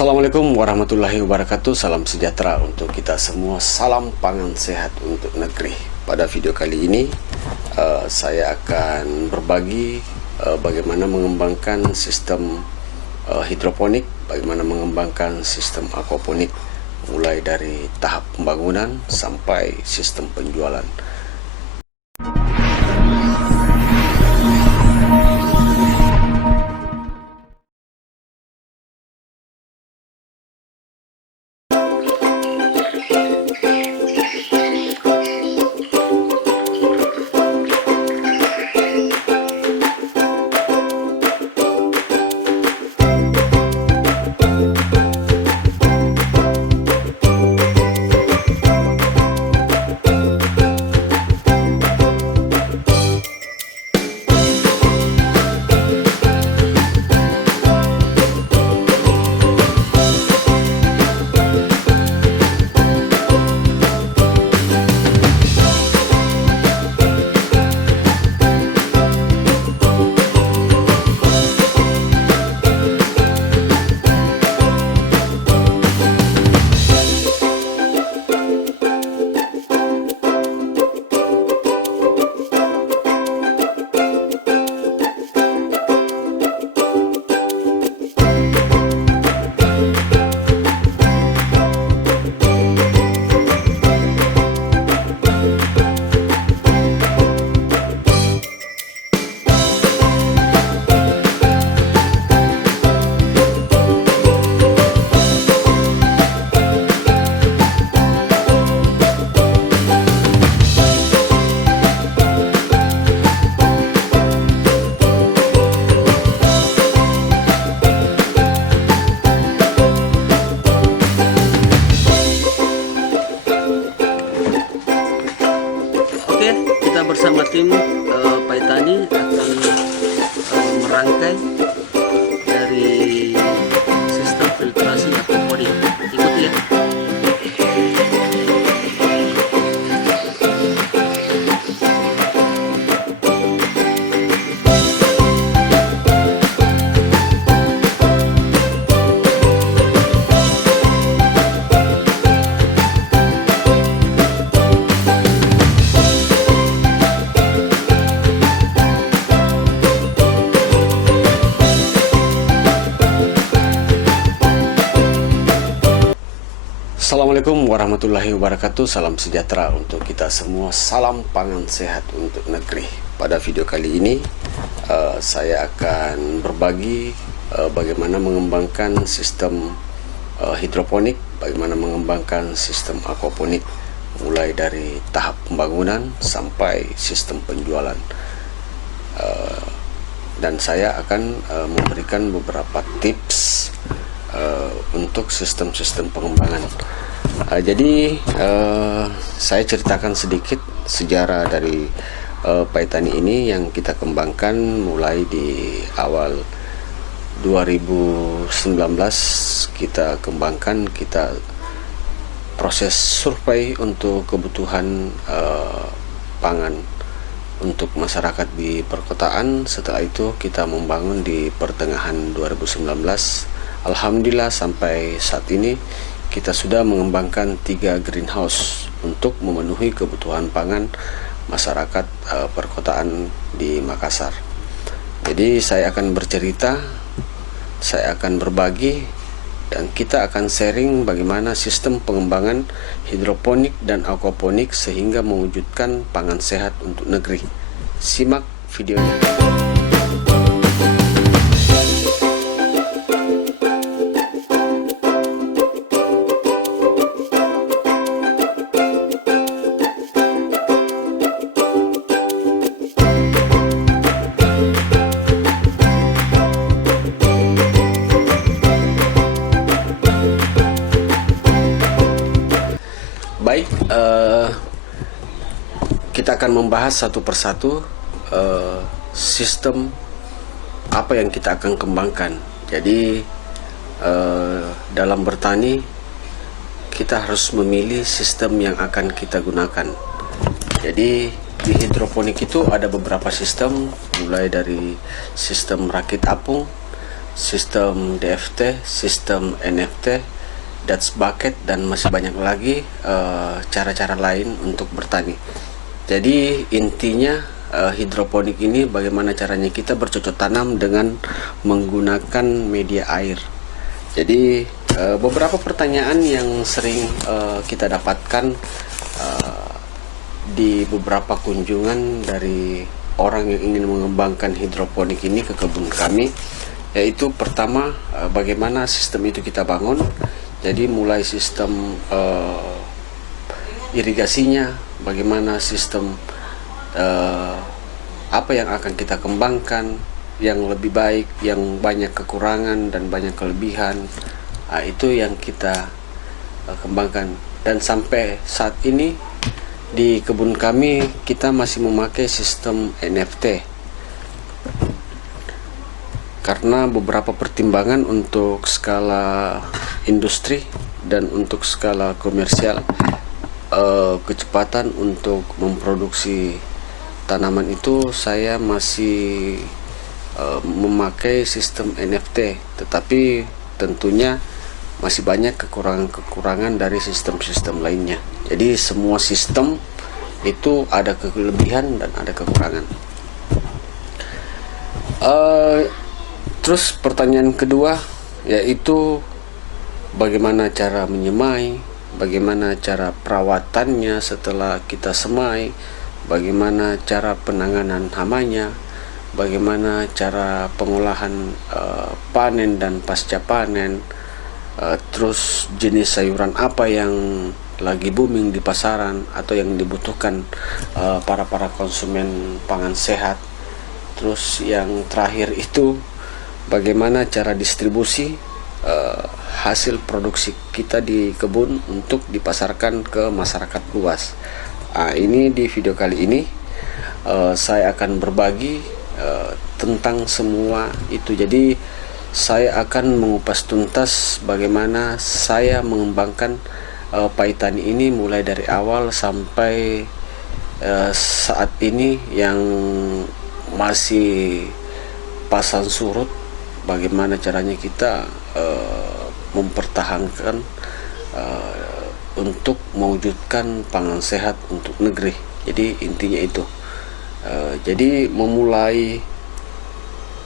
Assalamualaikum warahmatullahi wabarakatuh. Salam sejahtera untuk kita semua. Salam pangan sehat untuk negeri. Pada video kali ini saya akan berbagi bagaimana mengembangkan sistem hidroponik, bagaimana mengembangkan sistem aquaponik, mulai dari tahap pembangunan sampai sistem penjualan. Kita bersama tim Paitani akan merangkai dari sistem filtrasi aquaponik. Ikuti ya. Assalamualaikum warahmatullahi wabarakatuh. Salam sejahtera untuk kita semua. Salam pangan sehat untuk negeri. Pada video kali ini saya akan berbagi bagaimana mengembangkan sistem hidroponik, bagaimana mengembangkan sistem aquaponik, mulai dari tahap pembangunan sampai sistem penjualan. Dan saya akan memberikan beberapa tips untuk sistem-sistem pengembangan. Jadi saya ceritakan sedikit sejarah dari Paitani ini yang kita kembangkan mulai di awal 2019. Kita kembangkan, kita proses survei untuk kebutuhan pangan untuk masyarakat di perkotaan. Setelah itu kita membangun di pertengahan 2019. Alhamdulillah sampai saat ini kita sudah mengembangkan 3 greenhouse untuk memenuhi kebutuhan pangan masyarakat perkotaan di Makassar. Jadi saya akan bercerita, saya akan berbagi, dan kita akan sharing bagaimana sistem pengembangan hidroponik dan aquaponik sehingga mewujudkan pangan sehat untuk negeri. Simak videonya. Baik, kita akan membahas satu persatu sistem apa yang kita akan kembangkan. Jadi dalam bertani kita harus memilih sistem yang akan kita gunakan. Jadi di hidroponik itu ada beberapa sistem, mulai dari sistem rakit apung, sistem DFT, sistem NFT, Dutch bucket, dan masih banyak lagi cara-cara lain untuk bertani. Jadi intinya hidroponik ini bagaimana caranya kita bercocok tanam dengan menggunakan media air. Jadi beberapa pertanyaan yang sering kita dapatkan di beberapa kunjungan dari orang yang ingin mengembangkan hidroponik ini ke kebun kami, yaitu pertama, bagaimana sistem itu kita bangun. Jadi mulai sistem irigasinya, bagaimana sistem apa yang akan kita kembangkan, yang lebih baik, yang banyak kekurangan dan banyak kelebihan, itu yang kita kembangkan. Dan sampai saat ini di kebun kami kita masih memakai sistem NFT karena beberapa pertimbangan untuk skala industri dan untuk skala komersial. Kecepatan untuk memproduksi tanaman itu saya masih memakai sistem NFT, tetapi tentunya masih banyak kekurangan-kekurangan dari sistem-sistem lainnya. Jadi semua sistem itu ada kelebihan dan ada kekurangan. Terus pertanyaan kedua yaitu bagaimana cara menyemai, bagaimana cara perawatannya setelah kita semai, bagaimana cara penanganan hamanya, bagaimana cara pengolahan panen dan pasca panen, terus jenis sayuran apa yang lagi booming di pasaran atau yang dibutuhkan para konsumen pangan sehat. Terus yang terakhir itu bagaimana cara distribusi hasil produksi kita di kebun untuk dipasarkan ke masyarakat luas. Ini di video kali ini saya akan berbagi tentang semua itu. Jadi saya akan mengupas tuntas bagaimana saya mengembangkan Paitani ini mulai dari awal sampai saat ini yang masih pasang surut. Bagaimana caranya kita mempertahankan untuk mewujudkan pangan sehat untuk negeri. Jadi intinya itu. Jadi memulai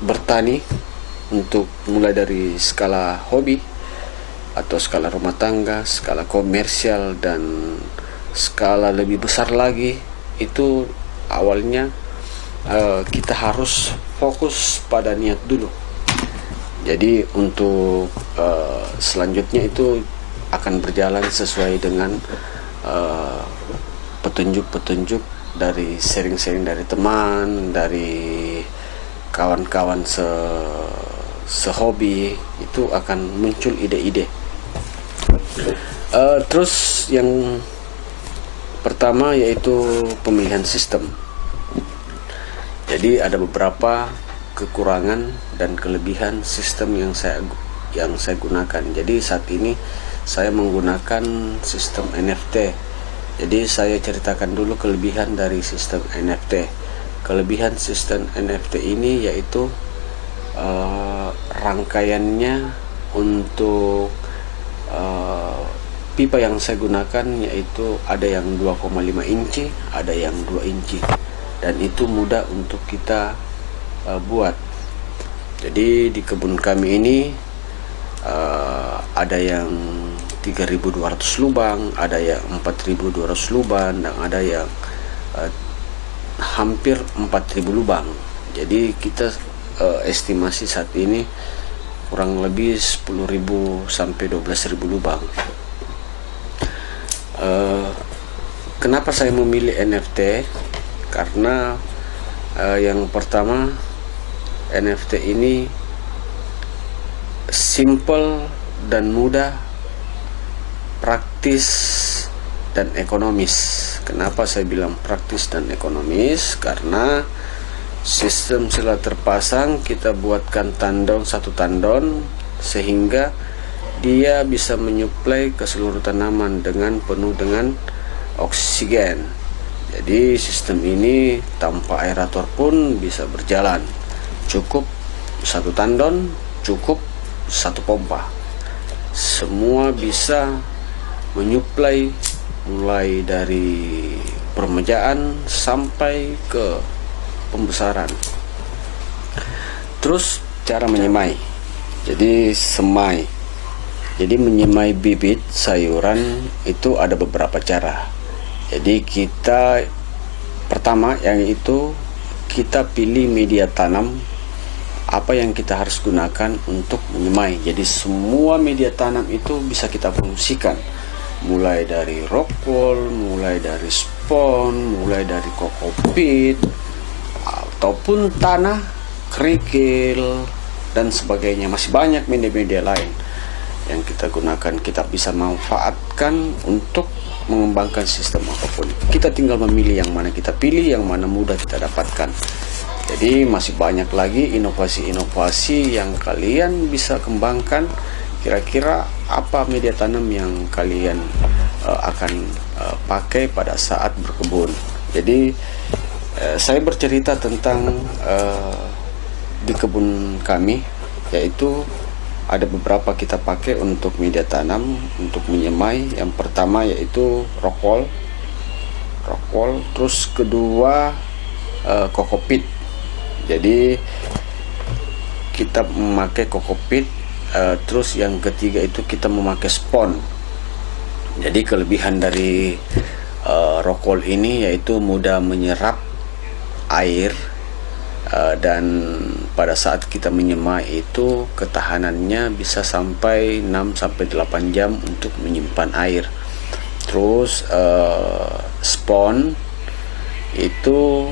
bertani untuk mulai dari skala hobi atau skala rumah tangga, skala komersial, dan skala lebih besar lagi, itu awalnya kita harus fokus pada niat dulu. Jadi untuk selanjutnya itu akan berjalan sesuai dengan petunjuk-petunjuk dari sharing-sharing dari teman, dari kawan-kawan sehobi, itu akan muncul ide-ide. Terus yang pertama yaitu pemilihan sistem. Jadi ada beberapa kekurangan dan kelebihan sistem yang saya gunakan. Jadi saat ini saya menggunakan sistem NFT. Jadi saya ceritakan dulu kelebihan dari sistem NFT. Kelebihan sistem NFT ini yaitu rangkaiannya untuk pipa yang saya gunakan, yaitu ada yang 2,5 inci, ada yang 2 inci, dan itu mudah untuk kita buat. Jadi di kebun kami ini ada yang 3.200 lubang, ada yang 4.200 lubang, dan ada yang hampir 4.000 lubang. Jadi kita estimasi saat ini kurang lebih 10.000 sampai 12.000 lubang. Kenapa saya memilih NFT? Karena yang pertama, NFT ini simple dan mudah, praktis dan ekonomis. Kenapa saya bilang praktis dan ekonomis? Karena sistem setelah terpasang kita buatkan tandon, satu tandon, sehingga dia bisa menyuplai ke seluruh tanaman dengan penuh dengan oksigen. Jadi sistem ini tanpa aerator pun bisa berjalan. Cukup satu tandon cukup satu pompa. Semua bisa menyuplai mulai dari permejaan sampai ke pembesaran. Terus cara menyemai. Jadi semai. Jadi menyemai bibit sayuran itu ada beberapa cara. Jadi kita pertama yang itu kita pilih media tanam apa yang kita harus gunakan untuk menyemai. Jadi semua media tanam itu bisa kita fungsikan, mulai dari rock wool, mulai dari spon, mulai dari kokopit, ataupun tanah, kerikil, dan sebagainya. Masih banyak media-media lain yang kita gunakan, kita bisa manfaatkan untuk mengembangkan sistem apapun. Kita tinggal memilih yang mana kita pilih, yang mana mudah kita dapatkan. Jadi masih banyak lagi inovasi-inovasi yang kalian bisa kembangkan. Kira-kira apa media tanam yang kalian akan pakai pada saat berkebun. Jadi saya bercerita tentang di kebun kami, yaitu ada beberapa kita pakai untuk media tanam untuk menyemai. Yang pertama yaitu rock wool, terus kedua kokopit. Jadi kita memakai kokopit, terus yang ketiga itu kita memakai spon. Jadi kelebihan dari rock wool ini yaitu mudah menyerap air, dan pada saat kita menyemai itu ketahanannya bisa sampai 6-8 jam untuk menyimpan air. Terus spon itu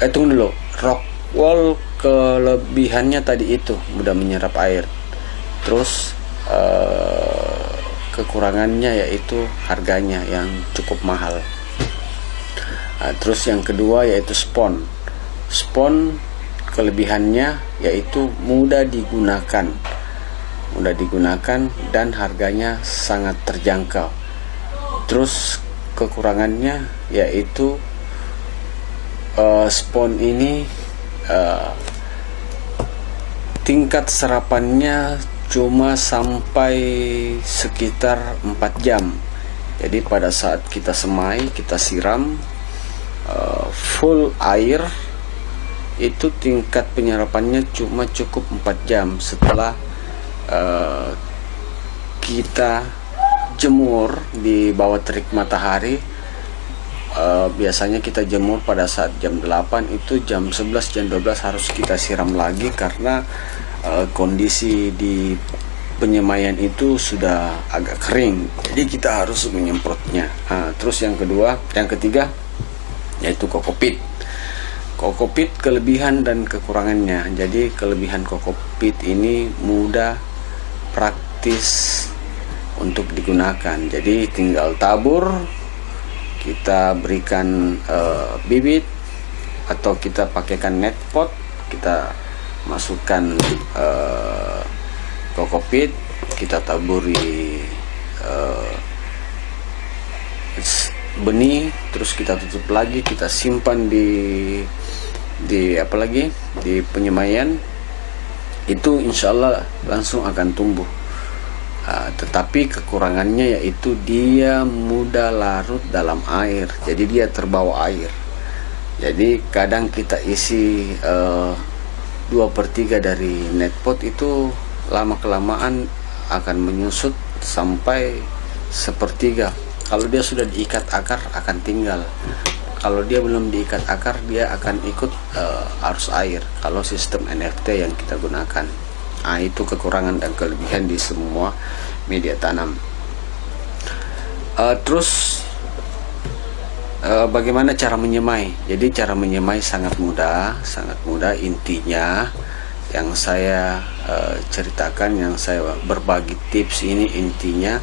tunggu dulu, rock wool kelebihannya tadi itu mudah menyerap air. Terus kekurangannya yaitu harganya yang cukup mahal. Terus yang kedua yaitu spon. Spon kelebihannya yaitu mudah digunakan dan harganya sangat terjangkau. Terus kekurangannya yaitu spon ini tingkat serapannya cuma sampai sekitar 4 jam. Jadi pada saat kita semai, kita siram full air, itu tingkat penyerapannya cuma cukup 4 jam. Setelah kita jemur di bawah terik matahari, biasanya kita jemur pada saat jam 8, itu jam 11, jam 12 harus kita siram lagi karena kondisi di penyemaian itu sudah agak kering. Jadi kita harus menyemprotnya. Terus yang ketiga yaitu kokopit. Kokopit kelebihan dan kekurangannya. Jadi kelebihan kokopit ini mudah, praktis untuk digunakan. Jadi tinggal tabur, kita berikan bibit, atau kita pakaikan net pot, kita masukkan kokopit, kita taburi benih, terus kita tutup lagi, kita simpan di penyemaian, itu insya Allah langsung akan tumbuh. Tetapi kekurangannya yaitu dia mudah larut dalam air, jadi dia terbawa air. Jadi kadang kita isi 2/3 dari net pot, itu lama kelamaan akan menyusut sampai 1/3. Kalau dia sudah diikat akar akan tinggal. Kalau dia belum diikat akar, dia akan ikut arus air. Kalau sistem NFT yang kita gunakan, itu kekurangan dan kelebihan di semua media tanam. Terus bagaimana cara menyemai? Jadi cara menyemai sangat mudah. Intinya yang saya ceritakan, yang saya berbagi tips ini, intinya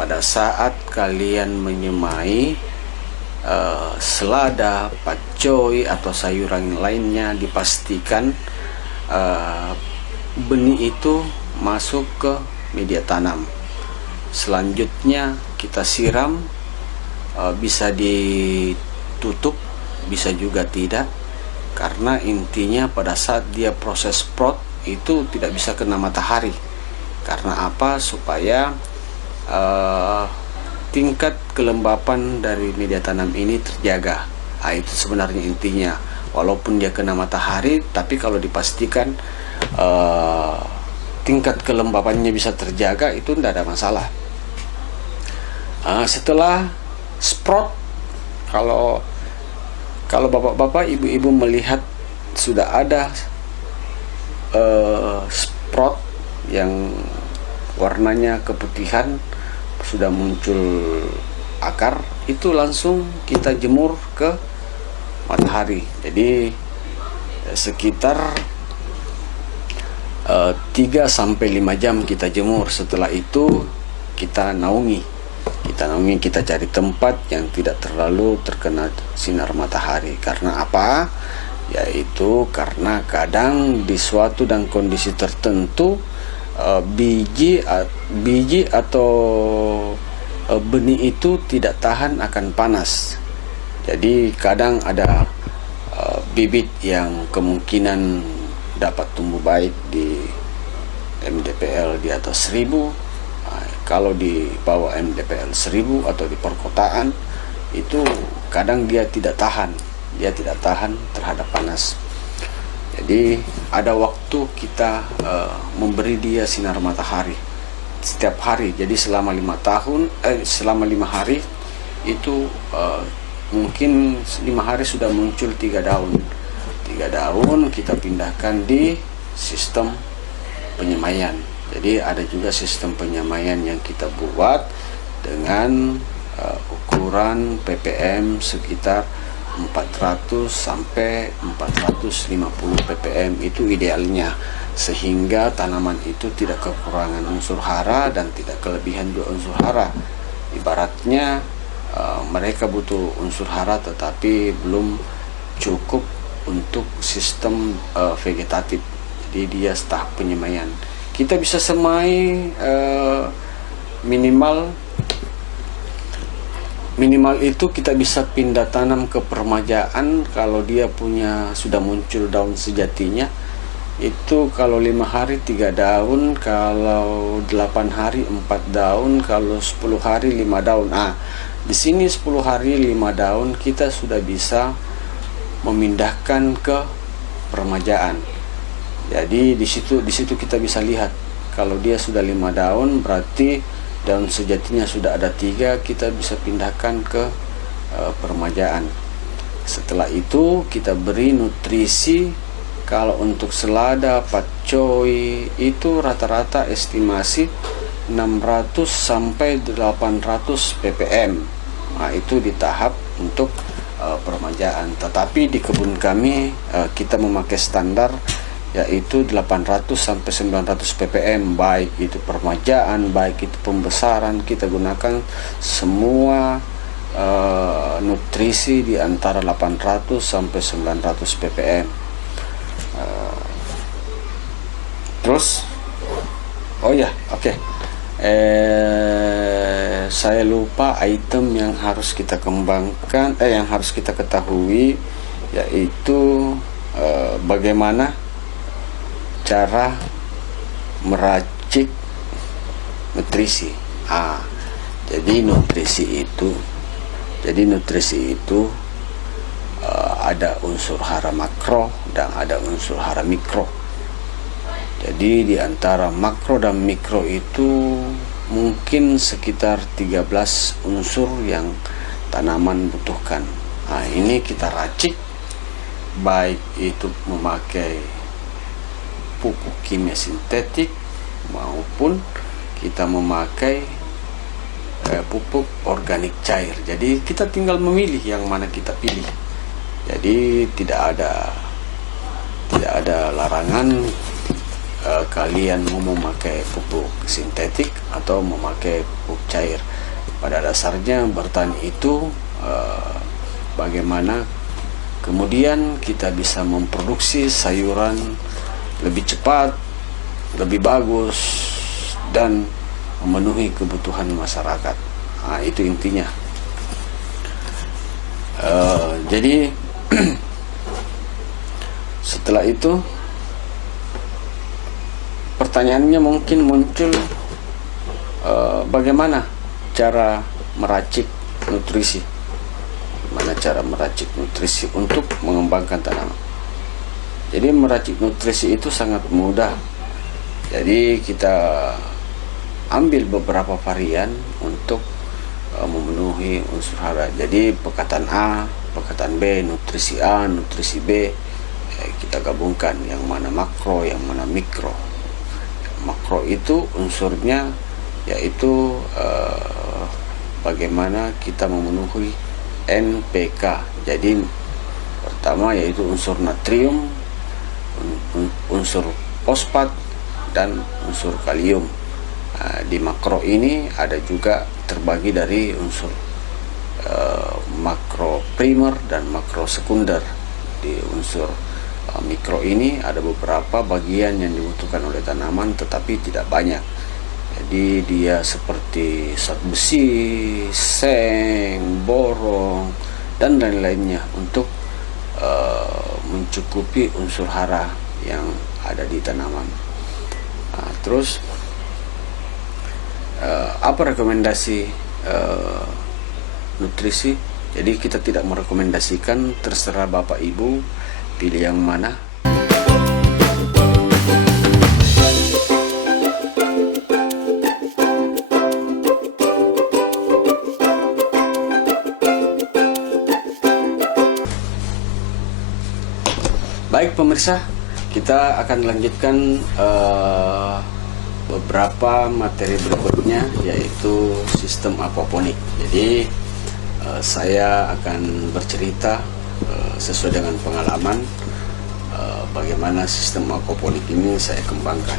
pada saat kalian menyemai selada, pakcoy, atau sayuran lainnya, dipastikan benih itu masuk ke media tanam. Selanjutnya kita siram, bisa ditutup, bisa juga tidak. karena intinya pada saat dia proses sprout itu tidak bisa kena matahari. Karena apa? Supaya tingkat kelembapan dari media tanam ini terjaga. Itu sebenarnya intinya. Walaupun dia kena matahari, tapi kalau dipastikan tingkat kelembapannya bisa terjaga, itu tidak ada masalah. Setelah sprout, kalau bapak-bapak, ibu-ibu melihat sudah ada sprout yang warnanya keputihan, sudah muncul akar, itu langsung kita jemur ke matahari. Jadi sekitar 3-5 jam kita jemur. Setelah itu kita naungi, kita cari tempat yang tidak terlalu terkena sinar matahari. Karena apa? Yaitu karena kadang di suatu dan kondisi tertentu biji atau benih itu tidak tahan akan panas. Jadi kadang ada bibit yang kemungkinan dapat tumbuh baik di MDPL di atas 1000. Kalau di bawah MDPL 1000 atau di perkotaan, itu kadang dia tidak tahan terhadap panas. Jadi ada waktu kita memberi dia sinar matahari setiap hari. Jadi selama 5 hari itu mungkin 5 hari sudah muncul 3 daun. 3 daun kita pindahkan di sistem penyemaian. Jadi ada juga sistem penyemaian yang kita buat dengan ukuran ppm sekitar 400 sampai 450 ppm, itu idealnya, sehingga tanaman itu tidak kekurangan unsur hara dan tidak kelebihan juga unsur hara. Ibaratnya mereka butuh unsur hara tetapi belum cukup untuk sistem vegetatif. Jadi dia tahap penyemaian. Kita bisa semai minimal itu kita bisa pindah tanam ke permajaan kalau dia sudah muncul daun sejatinya. Itu kalau 5 hari 3 daun, kalau 8 hari 4 daun, kalau 10 hari 5 daun. Di sini 10 hari 5 daun kita sudah bisa memindahkan ke permajaan. Jadi di situ kita bisa lihat kalau dia sudah 5 daun, berarti daun sejatinya sudah ada 3, kita bisa pindahkan ke permajaan. Setelah itu kita beri nutrisi. Kalau untuk selada, pakcoy itu rata-rata estimasi 600 sampai 800 ppm. Itu di tahap untuk permajaan. Tetapi di kebun kami kita memakai standar yaitu 800 sampai 900 ppm, baik itu permajaan, baik itu pembesaran. Kita gunakan semua nutrisi di antara 800 sampai 900 ppm. Terus saya lupa item yang harus kita kembangkan, yang harus kita ketahui, yaitu bagaimana cara meracik nutrisi. Jadi nutrisi itu ada unsur hara makro dan ada unsur hara mikro. Jadi di antara makro dan mikro itu mungkin sekitar 13 unsur yang tanaman butuhkan. Ini kita racik, baik itu memakai pupuk kimia sintetik maupun kita memakai pupuk organik cair. Jadi kita tinggal memilih yang mana kita pilih. Jadi tidak ada larangan kalian mau memakai pupuk sintetik atau memakai pupuk cair. Pada dasarnya bertani itu bagaimana kemudian kita bisa memproduksi sayuran lebih cepat, lebih bagus, dan memenuhi kebutuhan masyarakat. Itu intinya. Jadi Setelah itu pertanyaannya mungkin muncul, bagaimana cara meracik nutrisi, untuk mengembangkan tanaman. Jadi meracik nutrisi itu sangat mudah. Jadi kita ambil beberapa varian untuk memenuhi unsur hara. Jadi pekatan A, pekatan B, nutrisi A, nutrisi B, kita gabungkan yang mana makro, yang mana mikro. Makro itu unsurnya yaitu bagaimana kita memenuhi NPK. Jadi pertama yaitu unsur natrium, unsur fosfat, dan unsur kalium. Di makro ini ada juga terbagi dari unsur makro primer dan makro sekunder. Di unsur mikro ini ada beberapa bagian yang dibutuhkan oleh tanaman tetapi tidak banyak. Jadi dia seperti zat besi, seng, boron, dan lain-lainnya untuk mencukupi unsur hara yang ada di tanaman. Terus apa rekomendasi nutrisi? Jadi kita tidak merekomendasikan, terserah Bapak Ibu pilih yang mana. Baik pemirsa, kita akan lanjutkan beberapa materi berikutnya, yaitu sistem aquaponik. Jadi saya akan bercerita sesuai dengan pengalaman bagaimana sistem aquaponik ini saya kembangkan.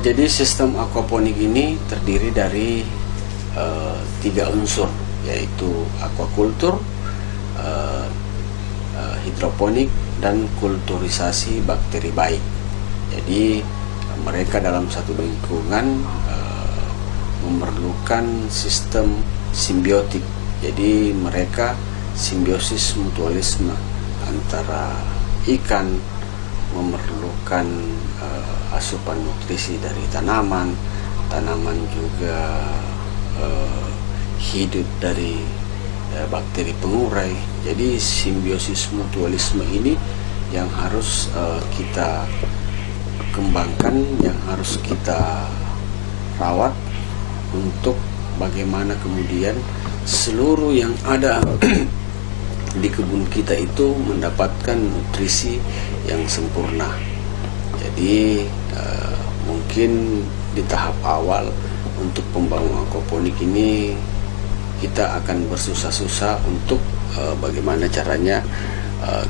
Jadi sistem aquaponik ini terdiri dari 3 unsur, yaitu aquaculture, hidroponik, dan kulturisasi bakteri baik. Jadi mereka dalam satu lingkungan memerlukan sistem simbiotik. Jadi mereka simbiosis mutualisme antara ikan, memerlukan asupan nutrisi dari tanaman, tanaman juga hidup dari bakteri pengurai. Jadi simbiosis mutualisme ini yang harus kita kembangkan, yang harus kita rawat untuk bagaimana kemudian seluruh yang ada di kebun kita itu mendapatkan nutrisi yang sempurna. Jadi mungkin di tahap awal untuk pembangunan aquaponik ini kita akan bersusah-susah untuk bagaimana caranya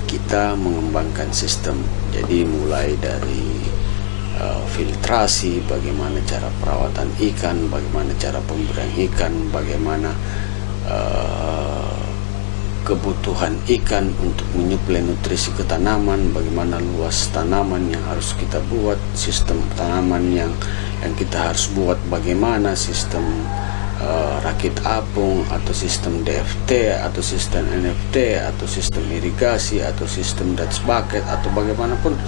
kita mengembangkan sistem. Jadi mulai dari filtrasi, bagaimana cara perawatan ikan, bagaimana cara pemberian ikan, bagaimana kebutuhan ikan untuk menyuplai nutrisi ke tanaman, bagaimana luas tanaman yang harus kita buat, sistem tanaman yang kita harus buat, bagaimana sistem rakit apung atau sistem DFT atau sistem NFT atau sistem irigasi atau sistem Dutch bucket atau bagaimanapun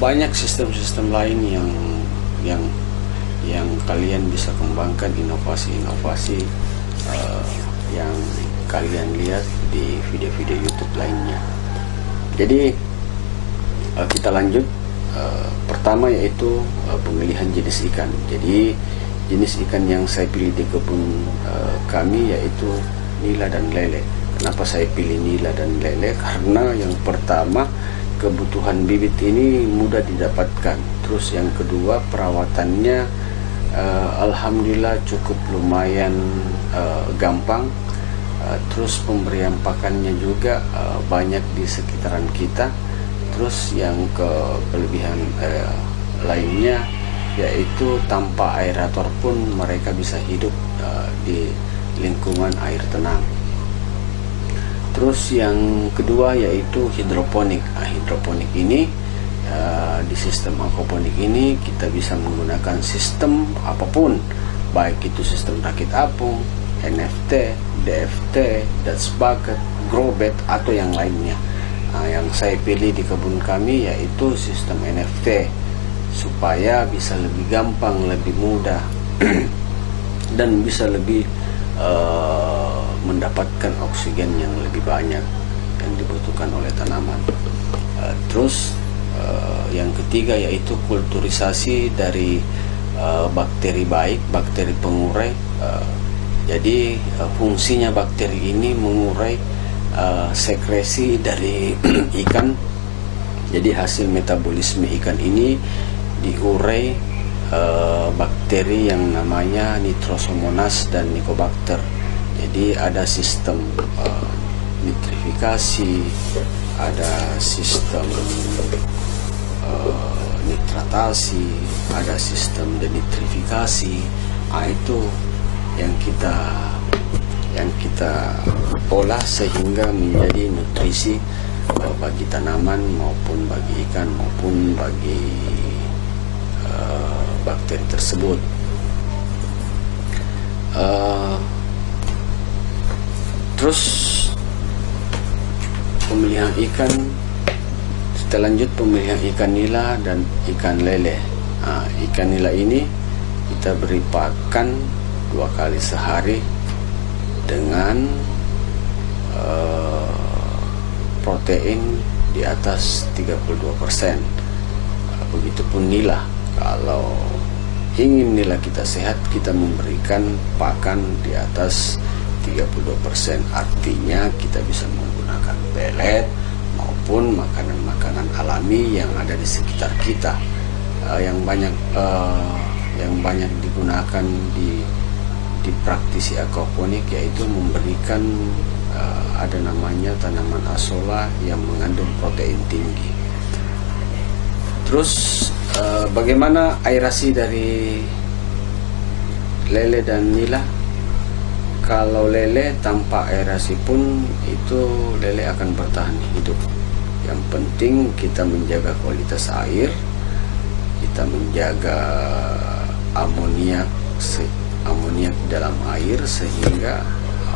banyak sistem-sistem lain yang kalian bisa kembangkan, inovasi-inovasi yang kalian lihat di video-video YouTube lainnya. Jadi kita lanjut. Pertama yaitu pemilihan jenis ikan. Jadi jenis ikan yang saya pilih di kebun kami yaitu nila dan lele. Kenapa saya pilih nila dan lele? Karena yang pertama, kebutuhan bibit ini mudah didapatkan. Terus yang kedua, perawatannya alhamdulillah cukup lumayan gampang. Terus pemberian pakannya juga banyak di sekitaran kita. Terus yang kelebihan lainnya yaitu tanpa aerator pun mereka bisa hidup di lingkungan air tenang. Terus yang kedua yaitu hidroponik. Hidroponik ini di sistem aquaponik ini kita bisa menggunakan sistem apapun, baik itu sistem rakit apung, NFT, DFT, Dutch bucket, grow bed atau yang lainnya. Yang saya pilih di kebun kami yaitu sistem NFT supaya bisa lebih gampang, lebih mudah dan bisa lebih mendapatkan oksigen yang lebih banyak yang dibutuhkan oleh tanaman. Terus yang ketiga yaitu kulturisasi dari bakteri baik, bakteri pengurai. Jadi fungsinya bakteri ini mengurai sekresi dari ikan. Jadi hasil metabolisme ikan ini diurai bakteri yang namanya Nitrosomonas dan Mycobacter. Jadi ada sistem nitrifikasi, ada sistem nitratasi, ada sistem denitrifikasi. Itu yang kita olah sehingga menjadi nutrisi bagi tanaman maupun bagi ikan maupun bagi bakteri tersebut. Terus pemilihan ikan, kita lanjut pemilihan ikan nila dan ikan lele. Ikan nila ini kita beri pakan 2 kali sehari dengan protein di atas 32%. Begitupun nila. Kalau ingin nila kita sehat, kita memberikan pakan di atas 32%. Artinya kita bisa menggunakan pelet maupun makanan-makanan alami yang ada di sekitar kita. Yang banyak digunakan di praktisi aquaponik yaitu memberikan ada namanya tanaman asola yang mengandung protein tinggi. Terus bagaimana aerasi dari lele dan nila? Kalau lele tanpa aerasi pun itu lele akan bertahan hidup. Yang penting kita menjaga kualitas air, kita menjaga amoniak dalam air sehingga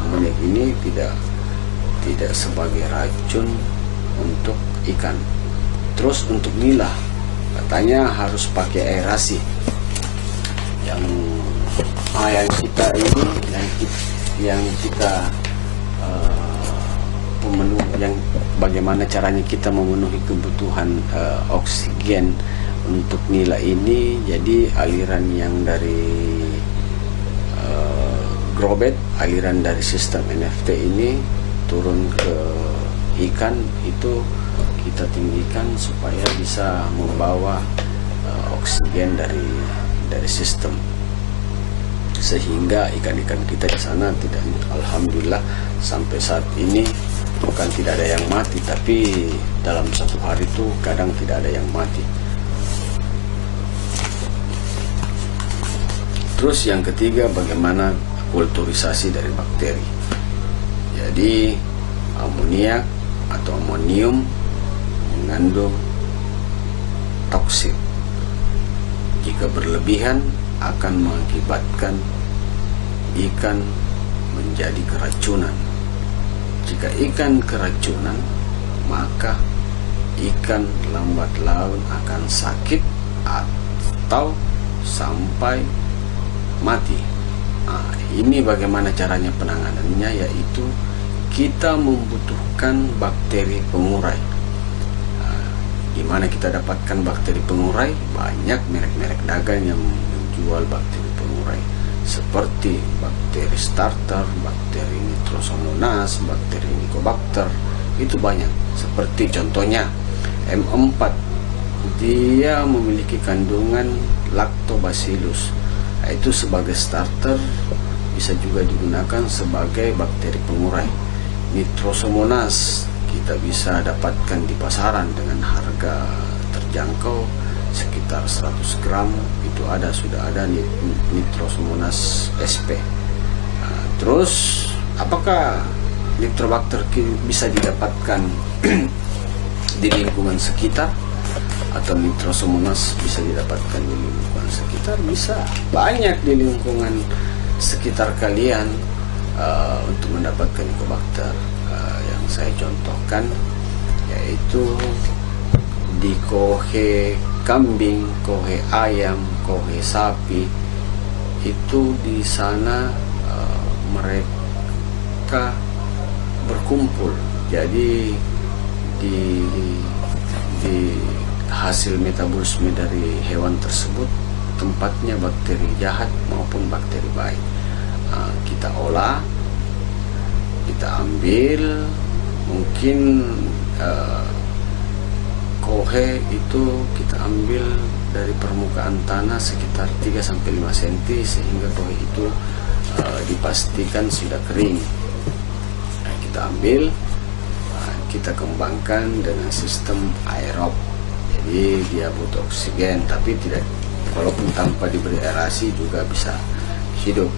amoniak ini tidak sebagai racun untuk ikan. Terus untuk nila katanya harus pakai aerasi. Yang kita bagaimana caranya kita memenuhi kebutuhan oksigen untuk nila ini. Jadi aliran yang dari growbed, aliran dari sistem NFT ini turun ke ikan, itu kita tinggikan supaya bisa membawa oksigen dari sistem, sehingga ikan-ikan kita di sana tidak, alhamdulillah sampai saat ini bukan tidak ada yang mati, tapi dalam 1 hari itu kadang tidak ada yang mati. Terus yang ketiga, bagaimana kulturisasi dari bakteri. Jadi amoniak atau amonium mengandung toksin. Jika berlebihan akan mengakibatkan ikan menjadi keracunan. Jika ikan keracunan, maka ikan lambat laun akan sakit atau sampai mati. Ini bagaimana caranya penanganannya, yaitu kita membutuhkan bakteri pengurai. Di mana kita dapatkan bakteri pengurai? Banyak merek-merek dagang yang menjual bakteri pengurai, seperti bakteri starter, bakteri Nitrosomonas, bakteri Mycobacter. Itu banyak. Seperti contohnya M4, dia memiliki kandungan lactobacillus. Itu sebagai starter, bisa juga digunakan sebagai bakteri pengurai. Nitrosomonas kita bisa dapatkan di pasaran dengan harga terjangkau sekitar 100 gram itu sudah ada Nitrosomonas SP. Terus apakah Nitrobacter bisa didapatkan di lingkungan sekitar, atau Nitrosomonas bisa didapatkan di lingkungan sekitar? Bisa, banyak di lingkungan sekitar kalian untuk mendapatkan Mycobacter. Yang saya contohkan yaitu di kohe kambing, kohe ayam, kohe sapi. Itu di sana mereka berkumpul. Jadi di hasil metabolisme dari hewan tersebut tempatnya bakteri jahat maupun bakteri baik. Kita olah, kita ambil, mungkin kohe itu kita ambil dari permukaan tanah sekitar 3-5 cm, sehingga kohe itu dipastikan sudah kering. Kita ambil, kita kembangkan dengan sistem aerob. Jadi dia butuh oksigen, tapi tidak, walaupun tanpa diberi aerasi juga bisa hidup.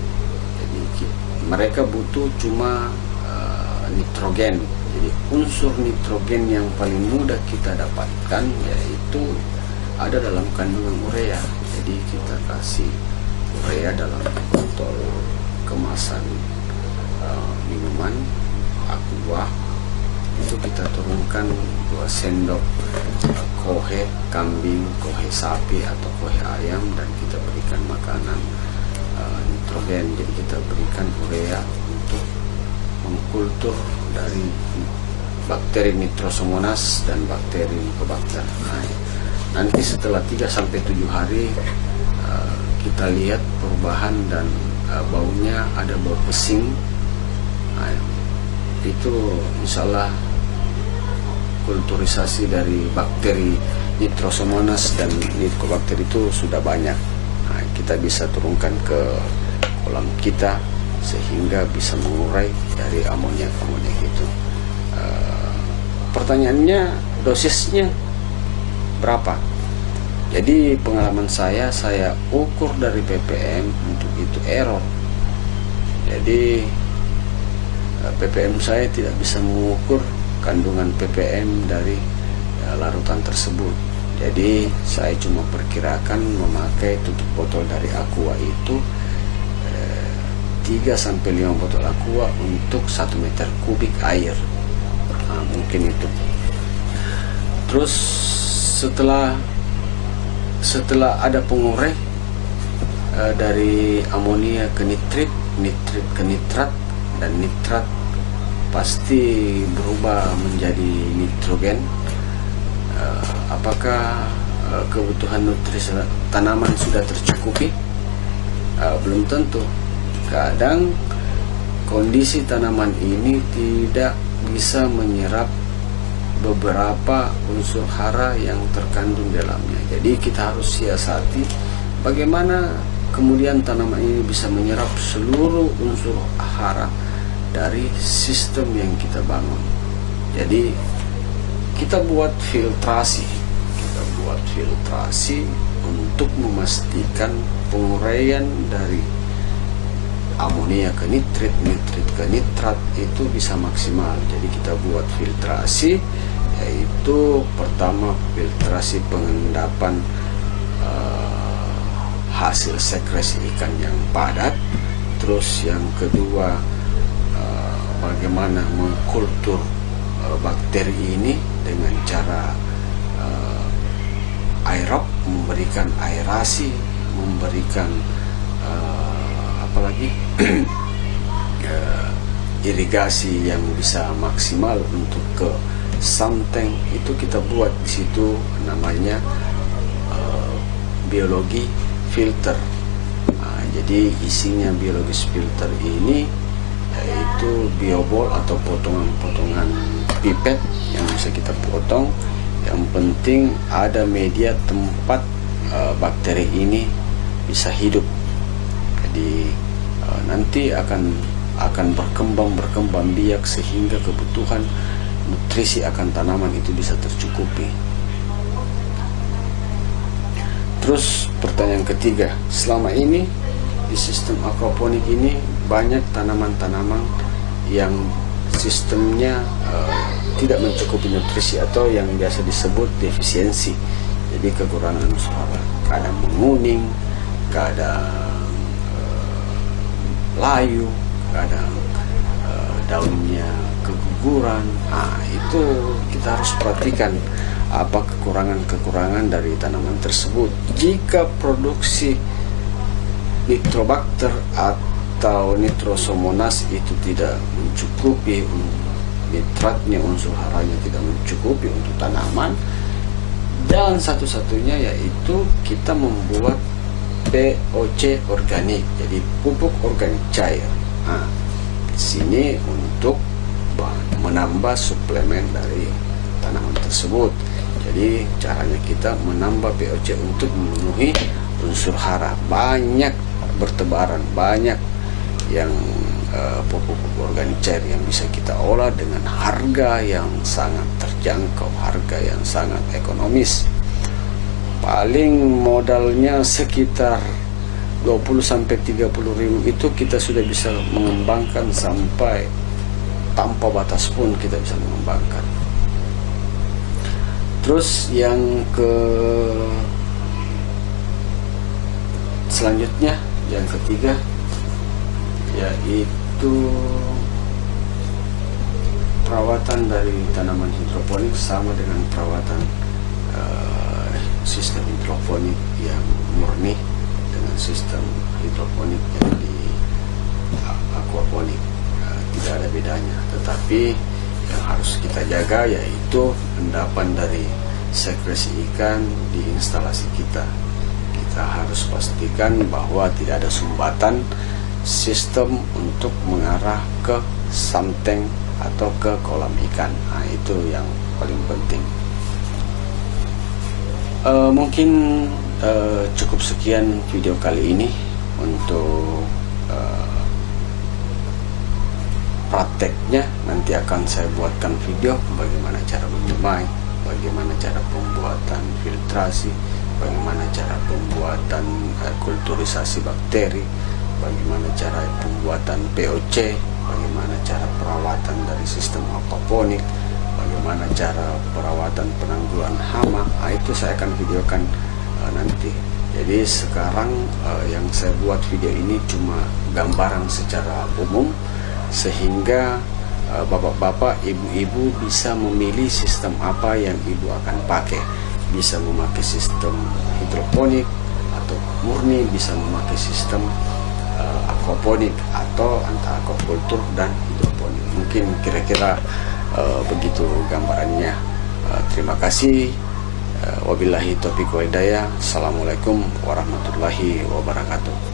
Jadi mereka butuh cuma nitrogen. Jadi unsur nitrogen yang paling mudah kita dapatkan yaitu ada dalam kandungan urea. Jadi kita kasih urea dalam botol kemasan minuman aqua, itu kita turunkan 2 sendok kohe kambing, kohe sapi atau kohe ayam, dan kita berikan makanan nitrogen. Jadi kita berikan urea untuk mengkultur dari bakteri Nitrosomonas dan bakteri Mycobacter. Nanti setelah 3-7 hari kita lihat perubahan dan baunya ada bau pesing. Itu insyaallah kulturisasi dari bakteri Nitrosomonas dan Mycobacter itu sudah banyak. Kita bisa turunkan ke kolam kita sehingga bisa mengurai dari amonia itu. Pertanyaannya, dosisnya berapa? Jadi pengalaman saya ukur dari ppm, untuk itu error. Jadi ppm saya tidak bisa mengukur kandungan ppm dari larutan tersebut. Jadi saya cuma perkirakan memakai tutup botol dari aqua itu 3-5 botol aqua untuk 1 meter kubik air. Mungkin itu. Terus setelah ada pengurai dari amonia ke nitrit, nitrit ke nitrat, dan nitrat pasti berubah menjadi nitrogen. Apakah kebutuhan nutrisi tanaman sudah tercukupi? Belum tentu. Kadang kondisi tanaman ini tidak bisa menyerap beberapa unsur hara yang terkandung dalamnya. Jadi kita harus siasati bagaimana kemudian tanaman ini bisa menyerap seluruh unsur hara dari sistem yang kita bangun. Jadi kita buat filtrasi untuk memastikan penguraian dari amonia ke nitrit, nitrit ke nitrat itu bisa maksimal. Jadi kita buat filtrasi, yaitu pertama filtrasi pengendapan hasil sekresi ikan yang padat. Terus yang kedua, bagaimana mengkultur bakteri ini dengan cara aerob, memberikan aerasi, memberikan apalagi irigasi yang bisa maksimal untuk ke something. Itu kita buat di situ namanya biologi filter. Jadi isinya biologis filter ini yaitu biobol atau potongan-potongan pipet yang bisa kita potong. Yang penting ada media tempat bakteri ini bisa hidup. Jadi nanti akan berkembang biak sehingga kebutuhan nutrisi akan tanaman itu bisa tercukupi. Terus pertanyaan ketiga, selama ini di sistem aquaponik ini banyak tanaman-tanaman yang sistemnya tidak mencukupi nutrisi atau yang biasa disebut defisiensi. Jadi kekurangan unsur hara, kadang menguning, kadang layu, kadang daunnya keguguran guguran. Nah, itu kita harus perhatikan apa kekurangan-kekurangan dari tanaman tersebut. Jika produksi Nitrobacter atau Nitrosomonas itu tidak mencukupi, nitratnya, unsur haranya tidak mencukupi untuk tanaman, jalan satu-satunya yaitu kita membuat POC organik, jadi pupuk organik cair. Nah, di sini untuk menambah suplemen dari tanaman tersebut. Jadi caranya kita menambah POC untuk memenuhi unsur hara. Banyak bertebaran, banyak yang pupuk organik cair yang bisa kita olah dengan harga yang sangat terjangkau, harga yang sangat ekonomis. Paling modalnya sekitar 20-30 ribu itu kita sudah bisa mengembangkan, sampai tanpa batas pun kita bisa mengembangkan. Terus yang selanjutnya, yang ketiga, yaitu perawatan dari tanaman hidroponik sama dengan perawatan sistem hidroponik yang murni dengan sistem hidroponik yang di aquaponik. Tidak ada bedanya, tetapi yang harus kita jaga yaitu endapan dari sekresi ikan di instalasi kita. Kita harus pastikan bahwa tidak ada sumbatan sistem untuk mengarah ke samteng atau ke kolam ikan. Nah, itu yang paling penting. Mungkin cukup sekian video kali ini untuk prakteknya. Nanti akan saya buatkan video bagaimana cara menyemai, bagaimana cara pembuatan filtrasi, bagaimana cara pembuatan kulturisasi bakteri, bagaimana cara pembuatan POC, bagaimana cara perawatan dari sistem aquaponik, bagaimana cara perawatan penanggulangan hama. Nah, itu saya akan videokan nanti. Jadi sekarang yang saya buat video ini cuma gambaran secara umum, sehingga bapak-bapak, ibu-ibu bisa memilih sistem apa yang ibu akan pakai. Bisa memakai sistem hidroponik atau murni, bisa memakai sistem aquaponik atau antara aquaculture dan hidroponik. Mungkin kira-kira begitu gambarannya. Terima kasih. Wabillahi taufiq wal hidayah. Assalamualaikum warahmatullahi wabarakatuh.